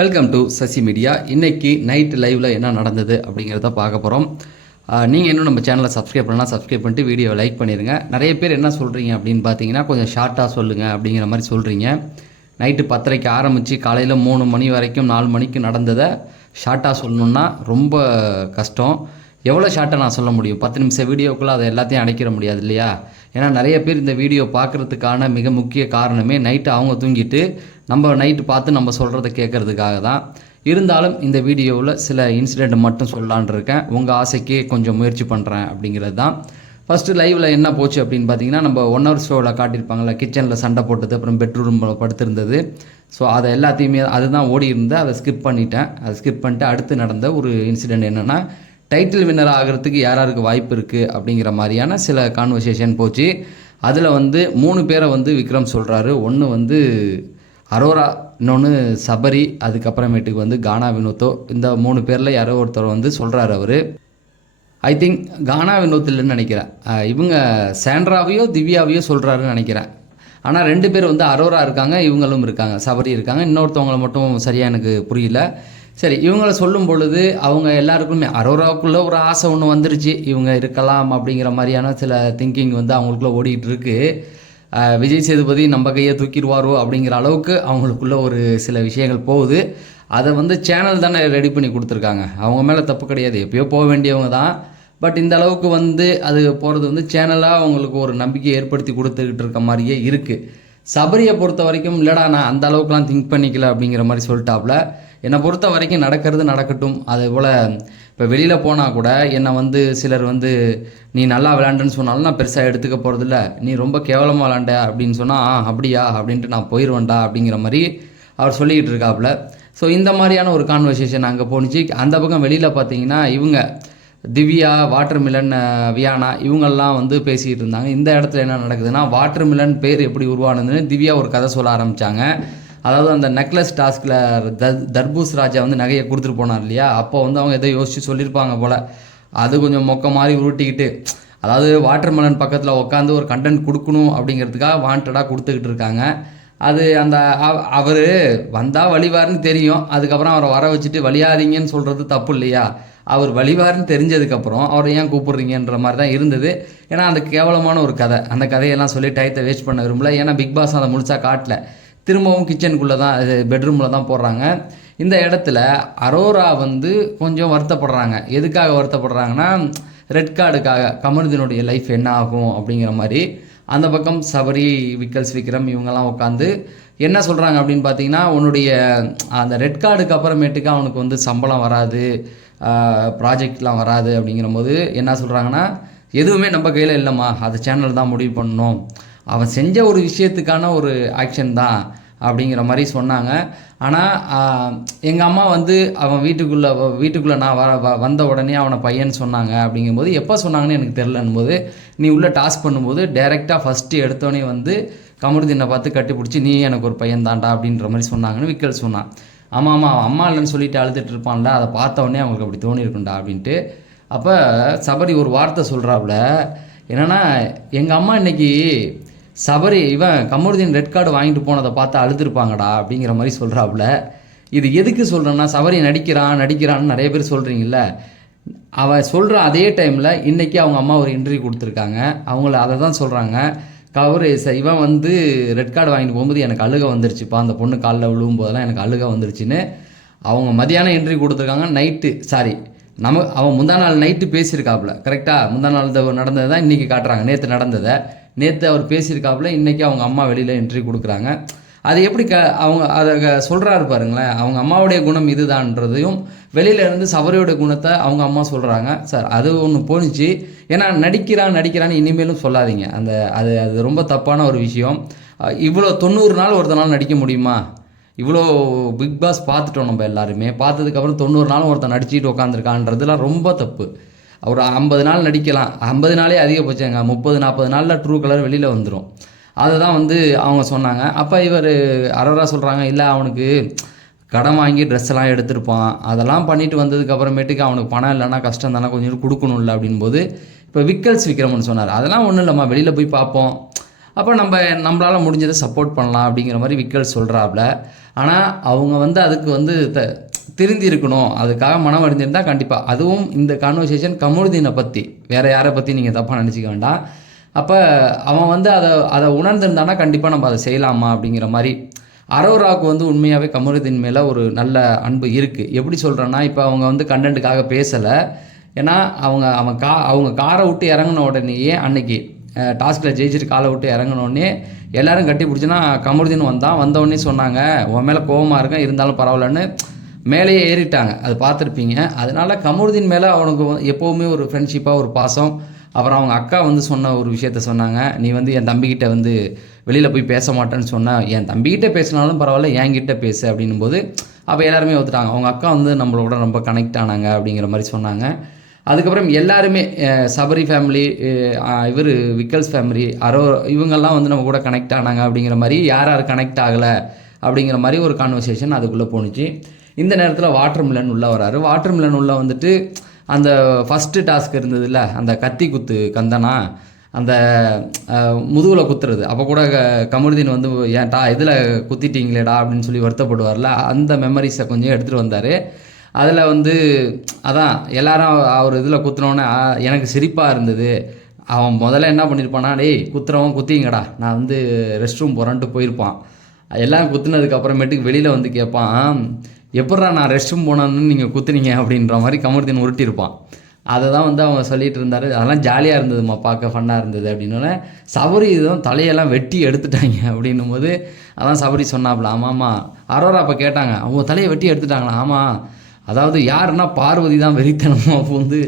Welcome to Sasi media. இன்றைக்கி night லைவில் என்ன நடந்தது அப்படிங்கிறத பார்க்க போகிறோம். நீங்கள் இன்னும் நம்ம சேனலை சப்ஸ்கிரைப் பண்ணலாம், சப்ஸ்கிரைப் பண்ணிட்டு வீடியோவை லைக் பண்ணிடுங்க. நிறைய பேர் என்ன சொல்கிறீங்க அப்படின்னு பார்த்தீங்கன்னா, கொஞ்சம் ஷார்ட்டாக சொல்லுங்கள் அப்படிங்கிற மாதிரி சொல்கிறீங்க. நைட்டு 10:30க்கு ஆரம்பித்து காலையில் 3 மணி வரைக்கும் 4 மணிக்கு நடந்ததை ஷார்ட்டாக சொல்லணுன்னா ரொம்ப கஷ்டம். எவ்வளோ ஷார்ட்டாக நான் சொல்ல முடியும்? 10 நிமிஷம் வீடியோக்குள்ளே அதை எல்லாத்தையும் அடைக்கிற முடியாது இல்லையா? ஏன்னா நிறைய பேர் இந்த வீடியோ பார்க்குறதுக்கான மிக முக்கிய காரணமே நைட்டு அவங்க தூங்கிட்டு நம்ம நைட்டு பார்த்து நம்ம சொல்கிறத கேட்குறதுக்காக தான். இருந்தாலும் இந்த வீடியோவில் சில இன்சிடெண்ட் மட்டும் சொல்லலான் இருக்கேன். உங்கள் ஆசைக்கு கொஞ்சம் முயற்சி பண்ணுறேன் அப்படிங்கிறது தான். ஃபஸ்ட்டு லைவில் என்ன போச்சு அப்படின்னு பார்த்தீங்கன்னா, நம்ம 1 hour ஷோவில் காட்டியிருப்பாங்களா, கிச்சனில் சண்டை போட்டது, அப்புறம் பெட்ரூமில் படுத்திருந்தது. ஸோ அதை எல்லாத்தையுமே அதுதான் ஓடி இருந்தேன். அதை ஸ்கிப் பண்ணிட்டேன். அதை ஸ்கிப் பண்ணிட்டு அடுத்து நடந்த ஒரு இன்சிடெண்ட் என்னென்னா, டைட்டில் வின்னர் ஆகிறதுக்கு யாராருக்கு வாய்ப்பு இருக்குது அப்படிங்கிற மாதிரியான சில கான்வர்சேஷன் போச்சு. அதில் 3 பேரை விக்ரம் சொல்கிறாரு. ஒன்று அரோரா, இன்னொன்று சபரி, அதுக்கப்புறமேட்டுக்கு கானா வினோத்தோ. இந்த 3 பேரில் யாரோ ஒருத்தர் சொல்கிறாரு. அவர் ஐ திங்க் கானா வினோத் இல்லைன்னு நினைக்கிறேன். இவங்க சாண்ட்ராவையோ திவ்யாவையோ சொல்கிறாருன்னு நினைக்கிறேன். ஆனால் 2 பேர் அரோரா இருக்காங்க, இவங்களும் இருக்காங்க, சபரி இருக்காங்க. இன்னொருத்தவங்களை மட்டும் சரியாக எனக்கு புரியல. சரி, இவங்களை சொல்லும் பொழுது அவங்க எல்லாருக்குமே அரோராவுக்குள்ளே ஒரு ஆசை ஒன்று வந்துருச்சு, இவங்க இருக்கலாம் அப்படிங்கிற மாதிரியான சில திங்கிங் அவங்களுக்குள்ளே ஓடிக்கிட்டு இருக்கு. விஜய் சேதுபதி நம்ம கையை தூக்கிடுவாரோ அப்படிங்கிற அளவுக்கு அவங்களுக்குள்ள ஒரு சில விஷயங்கள் போகுது. அதை சேனல் தானே ரெடி பண்ணி கொடுத்துருக்காங்க. அவங்க மேலே தப்பு கிடையாது, எப்பயோ போக வேண்டியவங்க தான். பட் இந்த அளவுக்கு அது போகிறது சேனலாக அவங்களுக்கு ஒரு நம்பிக்கை ஏற்படுத்தி கொடுத்துக்கிட்டு இருக்க மாதிரியே இருக்குது. சபரியை பொறுத்த வரைக்கும் இல்லைடா, நான் அந்த அளவுக்குலாம் திங்க் பண்ணிக்கல அப்படிங்கிற மாதிரி சொல்லிட்டாப்புல. என்னை பொறுத்த வரைக்கும் நடக்கிறது நடக்கட்டும். அதே போல் இப்போ வெளியில் போனால் கூட என்னை சிலர் நீ நல்லா விளையாண்டுன்னு சொன்னாலும் நான் பெருசாக எடுத்துக்க போகிறதில்ல. நீ ரொம்ப கேவலமாக விளையாண்ட அப்படின்னு சொன்னால் அப்படியா அப்படின்ட்டு நான் போயிடுவேன்டா அப்படிங்கிற மாதிரி அவர் சொல்லிக்கிட்டு இருக்காப்புல. ஸோ இந்த மாதிரியான ஒரு கான்வர்சேஷன் அங்கே போணுச்சு. அந்த பக்கம் வெளியில் பார்த்தீங்கன்னா இவங்க திவ்யா, வாட்டர்மிலன், வியானா இவங்கெல்லாம் பேசிக்கிட்டு இருந்தாங்க. இந்த இடத்துல என்ன நடக்குதுன்னா, வாட்டர்மிலன் பேர் எப்படி உருவானதுன்னு திவ்யா ஒரு கதை சொல்ல ஆரம்பித்தாங்க. அதாவது அந்த நெக்லஸ் டாஸ்கில் தர்பூஸ் ராஜா நகையை கொடுத்துட்டு போனார் இல்லையா, அப்போ அவங்க எதோ யோசித்து சொல்லியிருப்பாங்க போல். அது கொஞ்சம் மொக்க மாதிரி உருட்டிக்கிட்டு, அதாவது வாட்டர்மெலன் பக்கத்தில் உட்காந்து ஒரு கண்டென்ட் கொடுக்கணும் அப்படிங்கிறதுக்காக வாண்டடாக கொடுத்துக்கிட்டு இருக்காங்க. அது அவர் வந்தால் வழிவாருன்னு தெரியும், அதுக்கப்புறம் அவரை வர வச்சுட்டு வழியாதீங்கன்னு சொல்கிறது தப்பு இல்லையா? அவர் வழிவாருன்னு தெரிஞ்சதுக்கப்புறம் அவரை ஏன் கூப்பிட்றீங்கன்ற மாதிரி தான் இருந்தது. ஏன்னா அந்த கேவலமான ஒரு கதை, அந்த கதையெல்லாம் சொல்லி டயத்தை வேஸ்ட் பண்ண விரும்பல. ஏன்னா பிக் பாஸ் அதை முழுசாக காட்டல, திரும்பவும் கிச்சனுக்குள்ளே தான், பெட்ரூமில் தான் போடுறாங்க. இந்த இடத்துல அரோரா கொஞ்சம் வருத்தப்படுறாங்க. எதுக்காக வருத்தப்படுறாங்கன்னா, ரெட் கார்டுக்காக. கமருதீனுடைய லைஃப் என்ன ஆகும் அப்படிங்கிற மாதிரி. அந்த பக்கம் சபரி, விக்ரம் இவங்கெல்லாம் உட்காந்து என்ன சொல்கிறாங்க அப்படின்னு பார்த்தீங்கன்னா, உன்னுடைய அந்த ரெட் கார்டுக்கு அப்புறமேட்டுக்கு அவனுக்கு சம்பளம் வராது, ப்ராஜெக்ட்லாம் வராது அப்படிங்கிற போது என்ன சொல்கிறாங்கன்னா, எதுவுமே நம்ம கையில் இல்லைம்மா, அது சேனல் தான் முடிவு பண்ணணும், அவன் செஞ்ச ஒரு விஷயத்துக்கான ஒரு ஆக்ஷன் தான் அப்படிங்கிற மாதிரி சொன்னாங்க. ஆனால் எங்கள் அம்மா அவன் வீட்டுக்குள்ளே நான் வந்த உடனே அவனை பையன் சொன்னாங்க அப்படிங்கும்போது, எப்போ சொன்னாங்கன்னு எனக்கு தெரிலன்னு போது, நீ உள்ளே டாஸ்க் பண்ணும்போது டைரெக்டாக ஃபஸ்ட்டு எடுத்தோடனே கமருதீனை பார்த்து கட்டிப்பிடிச்சி நீ எனக்கு ஒரு பையன் தாண்டா அப்படின்ற மாதிரி சொன்னாங்கன்னு விக்கல் சொன்னான். ஆமாம் அம்மா இல்லைன்னு சொல்லிட்டு அழுதுட்டு இருப்பான்ல, அதை பார்த்த உடனே அவங்களுக்கு அப்படி தோணியிருக்குண்டா அப்படின்ட்டு. அப்போ சபரி ஒரு வார்த்தை சொல்கிறாப்புல, என்னென்னா, எங்கள் அம்மா இன்னைக்கு சபரி கமருதீன் ரெட் கார்டு வாங்கிட்டு போனதை பார்த்து அழுதுருப்பாங்கடா அப்படிங்கிற மாதிரி சொல்கிறாப்புல. இது எதுக்கு சொல்கிறேன்னா, சபரி நடிக்கிறான்னு நிறைய பேர் சொல்கிறீங்கள, அவன் சொல்கிற அதே டைமில் இன்றைக்கி அவங்க அம்மா ஒரு இன்டர்வியூ கொடுத்துருக்காங்க. அவங்கள அதை தான் சொல்கிறாங்க, இவன் ரெட் கார்டு வாங்கிட்டு போகும்போது எனக்கு அழுக வந்துருச்சுப்பா, அந்த பொண்ணு காலில் விழுவும் போதெல்லாம் எனக்கு அழுக வந்துருச்சுன்னு அவங்க மதியானம் இன்டர்வியூ கொடுத்துருக்காங்க. நைட்டு அவன் முந்தா நாள் நைட்டு பேசியிருக்காப்புல. கரெக்டாக முந்தா நாள் நடந்தது தான் இன்றைக்கி காட்டுறாங்க. நேற்று அவர் பேசியிருக்காப்புல, இன்றைக்கி அவங்க அம்மா வெளியில் இன்டர்வியூ கொடுக்குறாங்க. அது எப்படி அவங்க அதை சொல்கிறாரு பாருங்களேன். அவங்க அம்மாவுடைய குணம் இதுதான்றதையும் வெளியில் இருந்து சபரியோட குணத்தை அவங்க அம்மா சொல்கிறாங்க. சார் அது ஒன்று போணுச்சு. ஏன்னா நடிக்கிறான்னு இனிமேலும் சொல்லாதீங்க. அது ரொம்ப தப்பான ஒரு விஷயம். இவ்வளோ 90 நாள் ஒருத்தனால நடிக்க முடியுமா? இவ்வளோ பிக் பாஸ் பார்த்துட்டோம் நம்ம எல்லாருமே. பார்த்ததுக்கப்புறம் 90 நாளும் ஒருத்தன் நடிச்சுட்டு உட்காந்துருக்கான்றதுலாம் ரொம்ப தப்பு. ஒரு 50 நாள் நடிக்கலாம், 50 நாளே அதிகபட்சங்க, 30-40 நாளில் ட்ரூ கலர் வெளியில் வந்துடும். அதை தான் அவங்க சொன்னாங்க. அப்போ இவர் அரோரா சொல்கிறாங்க, இல்லை அவனுக்கு கடன் வாங்கி ட்ரெஸ் எல்லாம் எடுத்திருப்பான், அதெல்லாம் பண்ணிட்டு வந்ததுக்கப்புறமேட்டுக்கு அவனுக்கு பணம் இல்லைன்னா கஷ்டம் தானே, கொஞ்சம் கொடுக்கணும்ல அப்படின்போது இப்போ விக்ரமன் சொன்னார், அதெல்லாம் ஒன்றும் இல்லைம்மா, வெளியில் போய் பார்ப்போம். அப்போ நம்மளால் முடிஞ்சதை சப்போர்ட் பண்ணலாம் அப்படிங்கிற மாதிரி விக்கல் சொல்கிறாப்புல. ஆனால் அவங்க வந்து அதுக்கு வந்து திருந்தி இருக்கணும், அதுக்காக மனம் அடைஞ்சிருந்தால் கண்டிப்பாக. அதுவும் இந்த கான்வர்சேஷன் கமருதீனை பற்றி, வேறு யாரை பற்றி நீங்கள் தப்பாக நினச்சிக்க வேண்டாம். அப்போ அவன் வந்து அதை உணர்ந்திருந்தானா கண்டிப்பாக நம்ம அதை செய்யலாமா அப்படிங்கிற மாதிரி. அரோராவுக்கு வந்து உண்மையாகவே கமருதீன் மேலே ஒரு நல்ல அன்பு இருக்குது. எப்படி சொல்கிறேன்னா, இப்போ அவங்க வந்து கண்டென்ட்டுக்காக பேசலை. ஏன்னா அவங்க காரை விட்டு இறங்கின உடனேயே அன்னைக்கு டாஸ்கில் ஜெயிச்சுட்டு காலை விட்டு இறங்கினோடனே எல்லோரும் கட்டி பிடிச்சின்னா கமருதீன் வந்தவொடனே சொன்னாங்க, உன் மேலே கோபமாக இருக்கேன் இருந்தாலும் பரவாயில்லன்னு மேலேயே ஏறிட்டாங்க. அது பார்த்துருப்பீங்க. அதனால கமருதீன் மேலே அவனுக்கு எப்போவுமே ஒரு ஃப்ரெண்ட்ஷிப்பாக ஒரு பாசம். அப்புறம் அவங்க அக்கா வந்து சொன்ன ஒரு விஷயத்த சொன்னாங்க, நீ வந்து என் தம்பிக்கிட்ட வந்து வெளியில் போய் பேச மாட்டேன்னு சொன்னால், என் தம்பிக்கிட்ட பேசினாலும் பரவாயில்ல என்கிட்ட பேசு அப்படின்னும் போது அப்போ எல்லாருமே ஒத்துட்டாங்க. அவங்க அக்கா வந்து நம்மளோட ரொம்ப கனெக்ட் ஆனாங்க அப்படிங்கிற மாதிரி சொன்னாங்க. அதுக்கப்புறம் எல்லாருமே சபரி ஃபேமிலி, இவர் விக்கல்ஸ் ஃபேமிலி, இவங்கெல்லாம் வந்து நம்ம கூட கனெக்ட் ஆனாங்க அப்படிங்கிற மாதிரி, யார் கனெக்ட் ஆகலை அப்படிங்கிற மாதிரி ஒரு கான்வர்சேஷன் அதுக்குள்ளே போணுச்சு. இந்த நேரத்தில் வாட்டர் மிலன் உள்ளே வராரு. வாட்டர் மிலன் உள்ளே வந்துட்டு அந்த ஃபஸ்ட்டு டாஸ்க் இருந்ததுல்ல, அந்த கத்தி குத்து கந்தனா, அந்த முதுகில் குத்துறது, அப்போ கூட கமருதீன் வந்து ஏன்டா இதில் குத்திட்டீங்களேடா அப்படின்னு சொல்லி வருத்தப்படுவார்ல, அந்த மெமரிஸை கொஞ்சம் எடுத்துகிட்டு வந்தார். அதில் வந்து அதான் எல்லாரும் அவர் இதில் குத்துனோன்னே எனக்கு சிரிப்பாக இருந்தது. அவன் முதல்ல என்ன பண்ணியிருப்பானா, டேய் குத்துறவன் குத்திங்கடா, நான் வந்து ரெஸ்ட் ரூம் போகிறேன்ட்டு போயிருப்பான். எல்லாம் குத்துனதுக்கு அப்புறமேட்டுக்கு வெளியில் வந்து கேட்பான், எப்பட்றா நான் ரெஸ்ட் ரூம் போனேன்னு நீங்கள் குத்துனீங்க அப்படின்ற மாதிரி கமருதீன் உருட்டியிருப்பான். அதை தான் வந்து அவங்க சொல்லிகிட்டு இருந்தார். அதெல்லாம் ஜாலியாக இருந்ததுமா, பார்க்க ஃபன்னாக இருந்தது அப்படின்னோடனே சபரி இதுதான் தலையெல்லாம் வெட்டி எடுத்துட்டாங்க அப்படின்னும் போது அதான் சபரி சொன்னாப்புல, ஆமாம்மா. அரோரா அப்போ கேட்டாங்க, அவங்க தலையை வெட்டி எடுத்துட்டாங்களா? ஆமாம், அதாவது யாருன்னா பார்வதி தான் வெறித்தனமாக அப்போ வந்து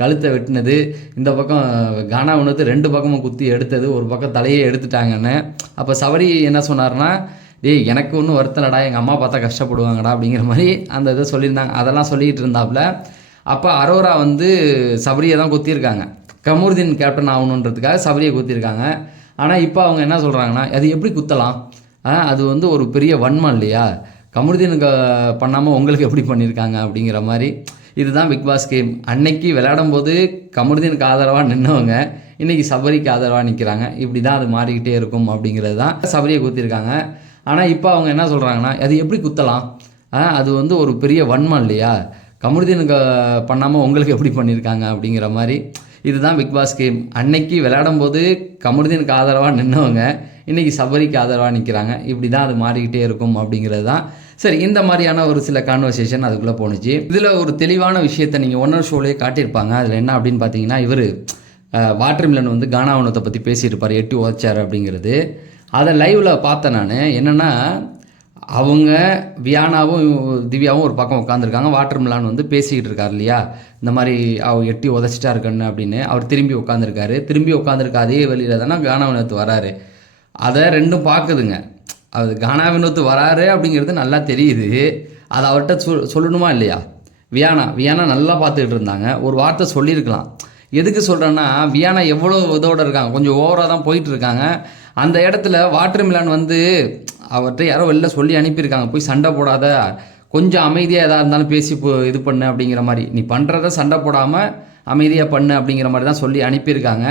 கழுத்தை வெட்டினது, இந்த பக்கம் கானா உணத்து 2 பக்கமும் குத்தி எடுத்தது, ஒரு பக்கம் தலையே எடுத்துட்டாங்கன்னு. அப்போ சபரி என்ன சொன்னார்னா, டேய் எனக்கு ஒன்றும் வருத்தலடா, எங்கள் அம்மா பார்த்தா கஷ்டப்படுவாங்கடா அப்படிங்கிற மாதிரி அந்த இதை சொல்லியிருந்தாங்க. அதெல்லாம் சொல்லிகிட்டு இருந்தாப்புல. அப்போ அரோரா வந்து சபரியை தான் குத்திருக்காங்க, கமருதீன் கேப்டன் ஆகணுன்றதுக்காக சபரியை குத்திருக்காங்க. ஆனால் இப்போ அவங்க என்ன சொல்கிறாங்கன்னா, அது எப்படி குத்தலாம், அது வந்து ஒரு பெரிய வன்மம் இல்லையா, கமருதீனுக்கு பண்ணாமல் உங்களுக்கு எப்படி பண்ணியிருக்காங்க அப்படிங்கிற மாதிரி. இதுதான் பிக் பாஸ் கேம். அன்னைக்கு விளையாடும் போது கமருதீனுக்கு ஆதரவாக நின்றவங்க இன்றைக்கி சபரிக்கு ஆதரவாக நிற்கிறாங்க. இப்படி தான் அது மாறிக்கிட்டே இருக்கும் அப்படிங்கிறது தான். சபரியை குத்திருக்காங்க. ஆனால் இப்போ அவங்க என்ன சொல்கிறாங்கன்னா, அது எப்படி குத்தலாம், அது வந்து ஒரு பெரிய வன்மம் இல்லையா, கமருதீனுக்கு பண்ணாமல் உங்களுக்கு எப்படி பண்ணியிருக்காங்க அப்படிங்கிற மாதிரி. இதுதான் பிக் பாஸ் கேம். அன்னைக்கு விளையாடும் போது கமருதீனுக்கு ஆதரவாக நின்றவங்க இன்றைக்கி சபரிக்கு ஆதரவாக நிற்கிறாங்க. இப்படி தான் அது மாறிக்கிட்டே இருக்கும் அப்படிங்கிறது தான். சரி, இந்த மாதிரியான ஒரு சில கான்வர்சேஷன் அதுக்குள்ளே போணுச்சு. இதில் ஒரு தெளிவான விஷயத்தை நீங்கள் ஒன்னர் ஷோலேயே காட்டியிருப்பாங்க. அதில் என்ன அப்படின்னு பார்த்தீங்கன்னா, இவர் வாட்டர் மிலன் வந்து கானா உணத்தை பற்றி பேசியிருப்பார், எட்டி உதச்சார் அப்படிங்கிறது. அதை லைவில் பார்த்தேன் நான். என்னென்னா, அவங்க வியானாவும் திவ்யாவும் ஒரு பக்கம் உட்காந்துருக்காங்க, வாட்டர் மிலான் வந்து பேசிக்கிட்டு இருக்கார் இல்லையா, இந்த மாதிரி அவர் எட்டி உதச்சிட்டா இருக்கன்னு அப்படின்னு. அவர் திரும்பி உட்காந்துருக்க அதே வழியில் தானே கானா வினோத் வராரு. அதை ரெண்டும் பார்க்குதுங்க. அது கானா வினோத் வராரு அப்படிங்கிறது நல்லா தெரியுது. அதை அவர்கிட்ட சொல்லணுமா இல்லையா? வியானா நல்லா பார்த்துக்கிட்டு இருந்தாங்க, ஒரு வார்த்தை சொல்லியிருக்கலாம். எதுக்கு சொல்கிறேன்னா, வியானா எவ்வளோ இதோடு இருக்காங்க, கொஞ்சம் ஓவராக தான் போயிட்டு இருக்காங்க. அந்த இடத்துல வாட்டர் மிலான் வந்து அவர்கிட்ட யாரோ வெளில சொல்லி அனுப்பியிருக்காங்க, போய் சண்டை போடாத, கொஞ்சம் அமைதியாக எதாக இருந்தாலும் பேசி இது பண்ணு அப்படிங்கிற மாதிரி, நீ பண்ணுறத சண்டை போடாமல் அமைதியாக பண்ணு அப்படிங்கிற மாதிரி தான் சொல்லி அனுப்பியிருக்காங்க.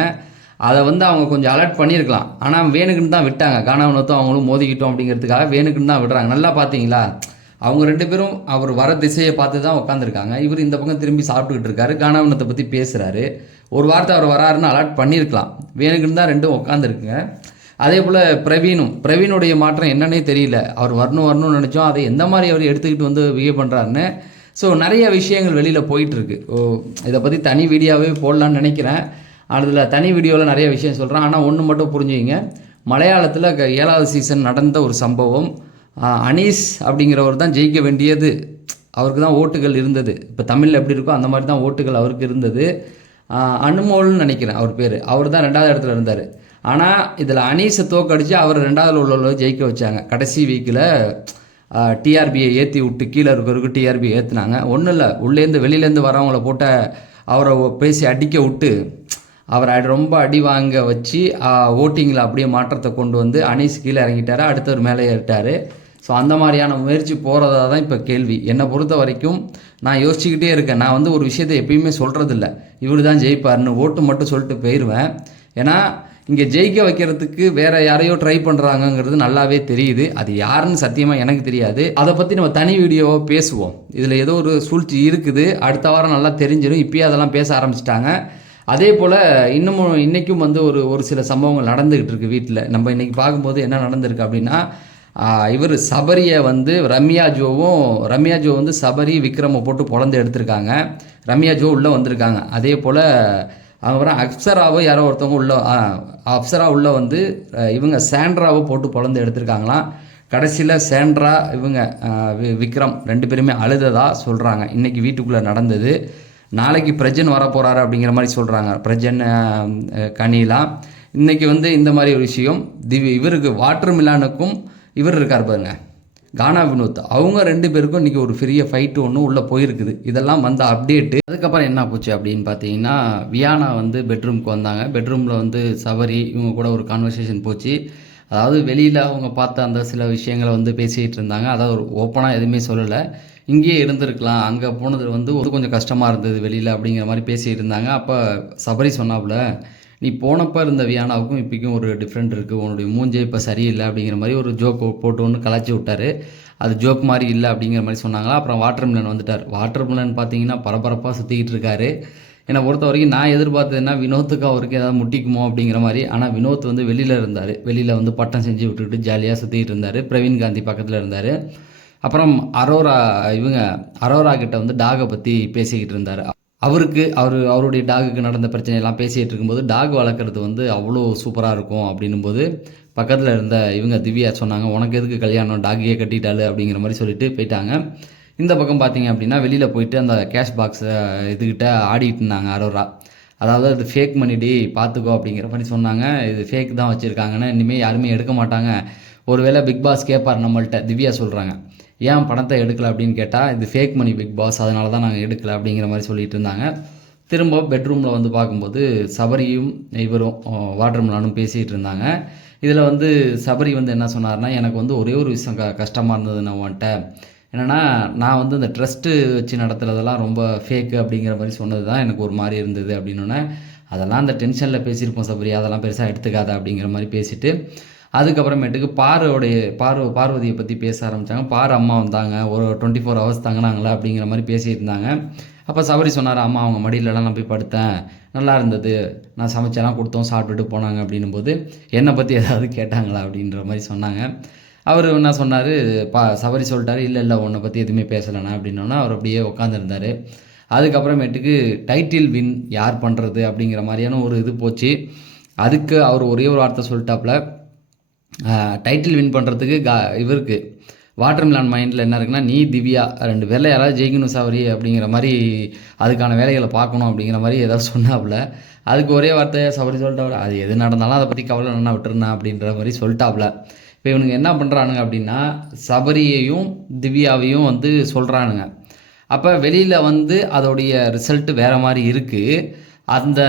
அதை வந்து அவங்க கொஞ்சம் அலர்ட் பண்ணியிருக்கலாம். ஆனால் வேணுக்குன்னு தான் விட்டாங்க. கானா வினோத்தும் அவங்களும் மோதிக்கிட்டோம் அப்படிங்கிறதுக்காக வேணுக்குன்னு தான் விடுறாங்க. நல்லா பார்த்தீங்களா, அவங்க 2 பேரும் அவர் வர திசையை பார்த்து தான் உட்காந்துருக்காங்க. இவர் இந்த பக்கம் திரும்பி சாப்பிட்டுக்கிட்டு இருக்காரு, கானா வினோத்தை பற்றி பேசுகிறாரு. ஒரு வார்த்தை அவர் வராருன்னு அலர்ட் பண்ணியிருக்கலாம். வேணுக்குன்னு தான் 2 உட்காந்துருக்குங்க. அதே போல் பிரவீனுடைய மாற்றம் என்னன்னே தெரியல. அவர் வரணும்னு நினச்சோம், அதை எந்த மாதிரி அவர் எடுத்துக்கிட்டு வந்து பிஹேவ் பண்ணுறாருன்னு. ஸோ நிறைய விஷயங்கள் வெளியில் போயிட்டுருக்கு. இதை பற்றி தனி வீடியோவே போடலான்னு நினைக்கிறேன். அதில் தனி வீடியோவில் நிறைய விஷயம் சொல்கிறேன். ஆனால் ஒன்று மட்டும் புரிஞ்சுக்கிங்க, மலையாளத்தில் 7வது சீசன் நடந்த ஒரு சம்பவம். அனீஸ் அப்படிங்கிறவர் தான் ஜெயிக்க வேண்டியது, அவருக்கு தான் ஓட்டுகள் இருந்தது. இப்போ தமிழில் எப்படி இருக்கோ அந்த மாதிரி தான் ஓட்டுகள் அவருக்கு இருந்தது. அனுமோல்னு நினைக்கிறேன் அவர் பேர், அவர் தான் 2வது இடத்துல இருந்தார். ஆனால் இதில் அனீஸை தோக்கடிச்சு அவர் 2வது உள்ள ஜெயிக்க வச்சாங்க. கடைசி வீக்கில் டிஆர்பியை ஏற்றி விட்டு கீழே இருக்கிறவருக்கு டிஆர்பியை ஏற்றுனாங்க. ஒன்றும் இல்லை, உள்ளேருந்து வெளியிலேருந்து வரவங்கள போட்ட அவரை பேசி அடிக்க விட்டு அவரை ரொம்ப அடி வாங்க வச்சு ஓட்டிங்கில் அப்படியே மாற்றத்தை கொண்டு வந்து அனீஸ் கீழே இறங்கிட்டார், அடுத்தவர் மேலே ஏறிட்டார். ஸோ அந்த மாதிரியான முயற்சி போகிறதா தான் இப்போ கேள்வி. என்னை பொறுத்த வரைக்கும் நான் யோசிச்சுக்கிட்டே இருக்கேன். நான் வந்து ஒரு விஷயத்தை எப்பயுமே சொல்கிறதில்ல, இவர் தான் ஜெயிப்பார்னு ஓட்டு மட்டும் சொல்லிட்டு போயிடுவேன். ஏன்னா இங்கே ஜெயிக்க வைக்கிறதுக்கு வேற யாரையோ ட்ரை பண்ணுறாங்கங்கிறது நல்லாவே தெரியுது. அது யாருன்னு சத்தியமாக எனக்கு தெரியாது. அதை பற்றி நம்ம தனி வீடியோவை பேசுவோம். இதில் ஏதோ ஒரு சூழ்ச்சி இருக்குது, அடுத்த வாரம் நல்லா தெரிஞ்சிடும். இப்பயே அதெல்லாம் பேச ஆரம்பிச்சிட்டாங்க. அதே போல் இன்னமும் இன்றைக்கும் வந்து ஒரு சில சம்பவங்கள் நடந்துக்கிட்டு இருக்குது வீட்டில். நம்ம இன்றைக்கி பார்க்கும்போது என்ன நடந்திருக்கு அப்படின்னா, இவர் சபரியை வந்து ரம்யா ஜோ வந்து சபரி விக்ரமை போட்டு பொழந்து எடுத்திருக்காங்க. ரம்யா ஜோ உள்ளே வந்திருக்காங்க. அதே போல் அப்புறம் அப்சராவோ யாரோ ஒருத்தவங்க அப்சரா உள்ளே வந்து இவங்க சாண்ட்ராவை போட்டு பொழந்து எடுத்திருக்காங்களாம். கடைசியில் சாண்ட்ரா இவங்க விக்ரம் 2 பேருமே அழுததா சொல்கிறாங்க. இன்றைக்கி வீட்டுக்குள்ளே நடந்தது. நாளைக்கு பிரஜன் வர போகிறாரு அப்படிங்கிற மாதிரி சொல்கிறாங்க. பிரஜன் கனிலா இன்றைக்கி வந்து இந்த மாதிரி ஒரு விஷயம். இவருக்கு வாட்டர் மிலானுக்கும் இவர் இருக்கார் பாருங்க, கானா வினோத், அவங்க 2 பேருக்கும் இன்றைக்கி ஒரு பெரிய ஃபைட்டு ஒன்று உள்ளே போயிருக்குது. இதெல்லாம் வந்த அப்டேட்டு. அதுக்கப்புறம் என்ன போச்சு அப்படின்னு பார்த்தீங்கன்னா, வியானா வந்து பெட்ரூம்க்கு வந்தாங்க. பெட்ரூமில் வந்து சபரி இவங்க கூட ஒரு கான்வர்சேஷன் போச்சு. அதாவது வெளியில் அவங்க பார்த்த அந்த சில விஷயங்களை வந்து பேசிகிட்டு இருந்தாங்க. அதாவது ஒரு ஓப்பனாக எதுவுமே சொல்லலை. இங்கேயே இருந்திருக்கலாம், அங்கே போனது வந்து கொஞ்சம் கஷ்டமாக இருந்தது வெளியில் அப்படிங்கிற மாதிரி பேசிகிட்டு இருந்தாங்க. அப்போ சபரி சொன்னாப்புல, நீ போனப்போ இருந்த வியானாவுக்கும் இப்போக்கும் ஒரு டிஃப்ரெண்ட் இருக்குது, உன்னுடைய மூஞ்சே இப்போ சரியில்லை அப்படிங்கிற மாதிரி ஒரு ஜோக் போட்டு ஒன்று கலாச்சி விட்டார். அது ஜோக் மாதிரி இல்லை அப்படிங்கிற மாதிரி சொன்னாங்களா. அப்புறம் வாட்டர் மிலன் வந்துட்டார். வாட்டர் மிலன் பார்த்தீங்கன்னா பரபரப்பாக சுற்றிக்கிட்டு இருக்காரு. என்னை பொறுத்த வரைக்கும் நான் எதிர்பார்த்ததுன்னா வினோத்துக்கு அவருக்கு ஏதாவது முட்டிக்குமோ அப்படிங்கிற மாதிரி. ஆனால் வினோத் வந்து வெளியில் இருந்தார். வெளியில் வந்து பட்டம் செஞ்சு விட்டுக்கிட்டு ஜாலியாக சுற்றிக்கிட்டு இருந்தார். பிரவீன் காந்தி பக்கத்தில் இருந்தார். அப்புறம் அரோரா கிட்ட வந்து டாகை பற்றி பேசிக்கிட்டு இருந்தார். அவருடைய டாகுக்கு நடந்த பிரச்சனையெல்லாம் பேசிகிட்டு இருக்கும்போது, டாக் வளர்க்குறது வந்து அவ்வளோ சூப்பராக இருக்கும் அப்படின்னும் போது பக்கத்தில் இருந்த இவங்க திவ்யா சொன்னாங்க, உனக்கு எதுக்கு கல்யாணம், டாகையே கட்டிட்டாள் அப்படிங்கிற மாதிரி சொல்லிட்டு போயிட்டாங்க. இந்த பக்கம் பார்த்தீங்க அப்படின்னா வெளியில் போயிட்டு அந்த கேஷ் பாக்ஸை இதுக்கிட்ட ஆடிட்டு இருந்தாங்க அரோரா. அதாவது அது ஃபேக் மணிடி பார்த்துக்கோ அப்படிங்கிற மாதிரி சொன்னாங்க. இது ஃபேக் தான் வச்சுருக்காங்கன்னா இனிமேல் யாருமே எடுக்க மாட்டாங்க. ஒருவேளை பிக் பாஸ் கேட்பார் நம்மள்கிட்ட. திவ்யா சொல்கிறாங்க, ஏன் பணத்தை எடுக்கலை அப்படின்னு கேட்டால், இது ஃபேக் மணி பிக் பாஸ், அதனால தான் நாங்கள் எடுக்கலை அப்படிங்கிற மாதிரி சொல்லிட்டு இருந்தாங்க. திரும்ப பெட்ரூமில் வந்து பார்க்கும்போது சபரியும் இவரும் வாட்டர் மிலானும் பேசிகிட்டு இருந்தாங்க. இதில் வந்து சபரி வந்து என்ன சொன்னார்னா, எனக்கு வந்து ஒரே ஒரு விஷயம் கஷ்டமாக இருந்தது நான் உன்ட்ட, என்னென்னா நான் வந்து இந்த ட்ரஸ்ட்டு வச்சு நடத்துகிறதெல்லாம் ரொம்ப ஃபேக்கு அப்படிங்கிற மாதிரி சொன்னது தான் எனக்கு ஒரு மாதிரி இருந்தது அப்படின்னோடனே, அதெல்லாம் அந்த டென்ஷனில் பேசியிருப்போம் சபரி, அதெல்லாம் பெருசாக எடுத்துக்காத அப்படிங்கிற மாதிரி பேசிவிட்டு, அதுக்கப்புறமேட்டுக்கு பார்வதியை பற்றி பேச ஆரம்பித்தாங்க. அம்மா வந்தாங்க, ஒரு 24 ஹவர்ஸ் தங்கினாங்களா அப்படிங்கிற மாதிரி பேசியிருந்தாங்க. அப்போ சபரி சொன்னார், அம்மா அவங்க மடியிலலாம் நான் போய் படுத்தேன், நல்லா இருந்தது, நான் சமைச்செல்லாம் கொடுத்தோம், சாப்பிட்டுட்டு போனாங்க அப்படின்னும் போது என்னை பற்றி ஏதாவது கேட்டாங்களா அப்படின்ற மாதிரி சொன்னாங்க. அவர் என்ன சொன்னார், சபரி சொல்லிட்டாரு, இல்லை உன்னை பற்றி எதுவுமே பேசலைண்ணா அப்படின்னோன்னா அவர் அப்படியே உட்காந்துருந்தார். அதுக்கப்புறமேட்டுக்கு டைட்டில் வின் யார் பண்ணுறது அப்படிங்கிற மாதிரியான ஒரு இது போச்சு. அதுக்கு அவர் ஒரே ஒரு வார்த்தை சொல்லிட்டாப்புல, டைட்டில் வின் பண்ணுறதுக்கு இவருக்கு வாட்டர் மிலான் மைண்டில் என்ன இருக்குன்னா, நீ திவ்யா 2 பேரில் யாராவது ஜெயிக்கணும் சவரி அப்படிங்கிற மாதிரி, அதுக்கான வேலைகளை பார்க்கணும் அப்படிங்கிற மாதிரி ஏதாவது சொன்னாப்புல. அதுக்கு ஒரே வார்த்தை சவரி சொல்லிட்டாப்புல, அது எது நடந்தாலும் அதை பற்றி கவலை என்ன விட்டுருந்தேன் அப்படின்ற மாதிரி சொல்லிட்டாப்புல. இப்போ இவனுங்க என்ன பண்ணுறானுங்க அப்படின்னா, சபரியையும் திவ்யாவையும் வந்து சொல்கிறானுங்க. அப்போ வெளியில் வந்து அதோடைய ரிசல்ட்டு வேறு மாதிரி இருக்குது. அந்த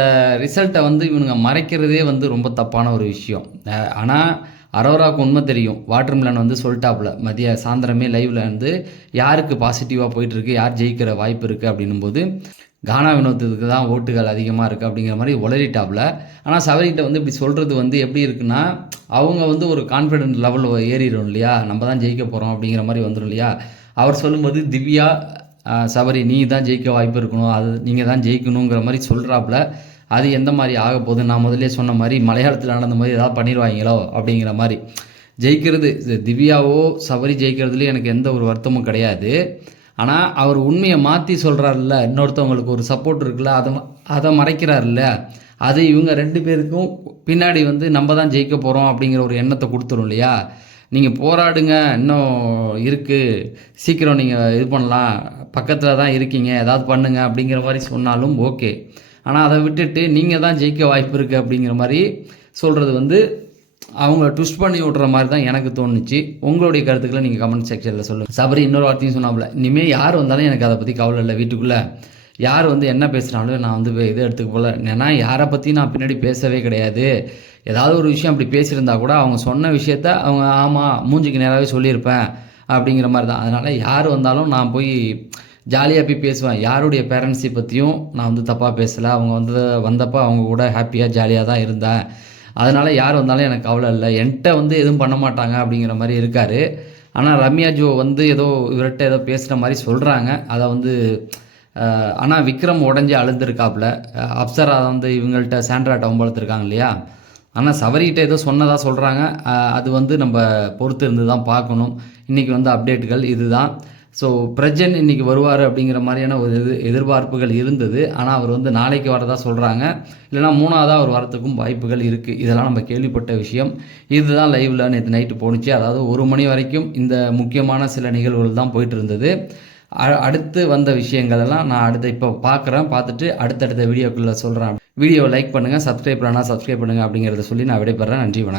ரிசல்ட்டை வந்து இவனுங்க மறைக்கிறதே வந்து ரொம்ப தப்பான ஒரு விஷயம். ஆனால் அரோராவுக்கு உண்மை தெரியும். வாட்டர் மிலன் வந்து சொல்லிட்டாப்புல சாயந்தரமே லைவில் வந்து யாருக்கு பாசிட்டிவாக போயிட்டுருக்கு, யார் ஜெயிக்கிற வாய்ப்பு இருக்குது அப்படின்னும்போது கானா வினோத்துக்கு தான் ஓட்டுகள் அதிகமாக இருக்குது அப்படிங்கிற மாதிரி உளறிட்டாப்புல. ஆனால் சபரிகிட்ட வந்து இப்படி சொல்கிறது வந்து எப்படி இருக்குன்னா, அவங்க வந்து ஒரு கான்ஃபிடென்ட் லெவலில் ஏறிடும் இல்லையா, நம்ம தான் ஜெயிக்க போகிறோம் அப்படிங்கிற மாதிரி வந்துடும் இல்லையா. அவர் சொல்லும்போது திவ்யா சபரி நீ தான் ஜெயிக்க வாய்ப்பு இருக்கணும், அது நீங்கள் தான் ஜெயிக்கணுங்கிற மாதிரி சொல்கிறாப்புல. அது எந்த மாதிரி ஆக போகுது, நான் முதல்ல சொன்ன மாதிரி மலையாளத்தில் நடந்த மாதிரி ஏதாவது பண்ணிடுவாங்களோ அப்படிங்கிற மாதிரி. ஜெயிக்கிறது திவ்யாவோ சபரி ஜெயிக்கிறதுலேயே எனக்கு எந்த ஒரு வருத்தமும் கிடையாது. ஆனால் அவர் உண்மையை மாற்றி சொல்கிறாருல்ல, இன்னொருத்தவங்களுக்கு ஒரு சப்போர்ட் இருக்குல்ல, அதை மறைக்கிறாருல்ல, அது இவங்க 2 பேருக்கும் பின்னாடி வந்து நம்ம தான் ஜெயிக்க போகிறோம் அப்படிங்கிற ஒரு எண்ணத்தை கொடுத்துரும் இல்லையா. நீங்கள் போராடுங்க, இன்னும் இருக்குது, சீக்கிரம் நீங்கள் இது பண்ணலாம், பக்கத்தில் தான் இருக்கீங்க, ஏதாவது பண்ணுங்க அப்படிங்கிற மாதிரி சொன்னாலும் ஓகே. ஆனால் அதை விட்டுட்டு நீங்கள் தான் ஜெயிக்க வாய்ப்பு இருக்குது அப்படிங்கிற மாதிரி சொல்கிறது வந்து அவங்கள ட்விஸ்ட் பண்ணி விட்ற மாதிரி தான் எனக்கு தோணுச்சு. உங்களுடைய கருத்துக்களை நீங்கள் கமெண்ட் செக்ஷனில் சொல்லுங்கள். சபரி இன்னொரு வார்த்தையும் சொன்னாப்புல, இனிமேல் யார் வந்தாலும் எனக்கு அதை பற்றி கவலை இல்லை, வீட்டுக்குள்ளே யார் வந்து என்ன பேசுனாலும் நான் வந்து இதை எடுத்துக்க போல, ஏன்னா யாரை பற்றி நான் பின்னாடி பேசவே கிடையாது. ஏதாவது ஒரு விஷயம் அப்படி பேசியிருந்தா கூட அவங்க சொன்ன விஷயத்த அவங்க ஆமாம் மூஞ்சிக்கு நேராகவே சொல்லியிருப்பேன் அப்படிங்கிற மாதிரி தான். அதனால் யார் வந்தாலும் நான் போய் ஜாலியாக போய் பேசுவேன். யாருடைய பேரண்ட்ஸை பற்றியும் நான் வந்து தப்பாக பேசலை. அவங்க வந்தப்போ அவங்க கூட ஹாப்பியாக ஜாலியாக தான் இருந்தேன். அதனால் யார் வந்தாலும் எனக்கு கவலை இல்லை, என்கிட்ட வந்து எதுவும் பண்ண மாட்டாங்க அப்படிங்கிற மாதிரி இருக்கார். ஆனால் ரம்யா ஜோ வந்து ஏதோ இவர்கிட்ட ஏதோ பேசுகிற மாதிரி சொல்கிறாங்க. அதை வந்து ஆனால் விக்ரம் உடஞ்சி அழுதுருக்காப்புல. அப்சரா வந்து இவங்கள்ட்ட சாண்ட்ராட்ட வம்பளத்துருக்காங்க இல்லையா, ஆனால் சவரிகிட்ட ஏதோ சொன்னதாக சொல்கிறாங்க. அது வந்து நம்ம பொறுத்து இருந்து தான் பார்க்கணும். இன்றைக்கி வந்து அப்டேட்டுகள் இதுதான். ஸோ பிரஜன் இன்றைக்கி வருவார் அப்படிங்கிற மாதிரியான ஒரு எதிர்பார்ப்புகள் இருந்தது. ஆனால் அவர் வந்து நாளைக்கு வரதா சொல்கிறாங்க, இல்லைனா 3ஆவதாக அவர் வரத்துக்கும் வாய்ப்புகள் இருக்குது. இதெல்லாம் நம்ம கேள்விப்பட்ட விஷயம். இதுதான் லைவில் நேற்று நைட்டு போணுச்சு. அதாவது 1 மணி வரைக்கும் இந்த முக்கியமான சில நிகழ்வுகள் தான் போயிட்டு இருந்தது. அடுத்து வந்த விஷயங்கள் எல்லாம் நான் அடுத்து இப்போ பார்க்குறேன். பார்த்துட்டு அடுத்தடுத்த வீடியோக்குள்ளே சொல்கிறேன். வீடியோவை லைக் பண்ணுங்கள், சப்ஸ்கிரைப் பண்ணால் சப்ஸ்கிரைப் பண்ணுங்கள் அப்படிங்கிறத சொல்லி நான் விடைபெறேன். நன்றி, வணக்கம்.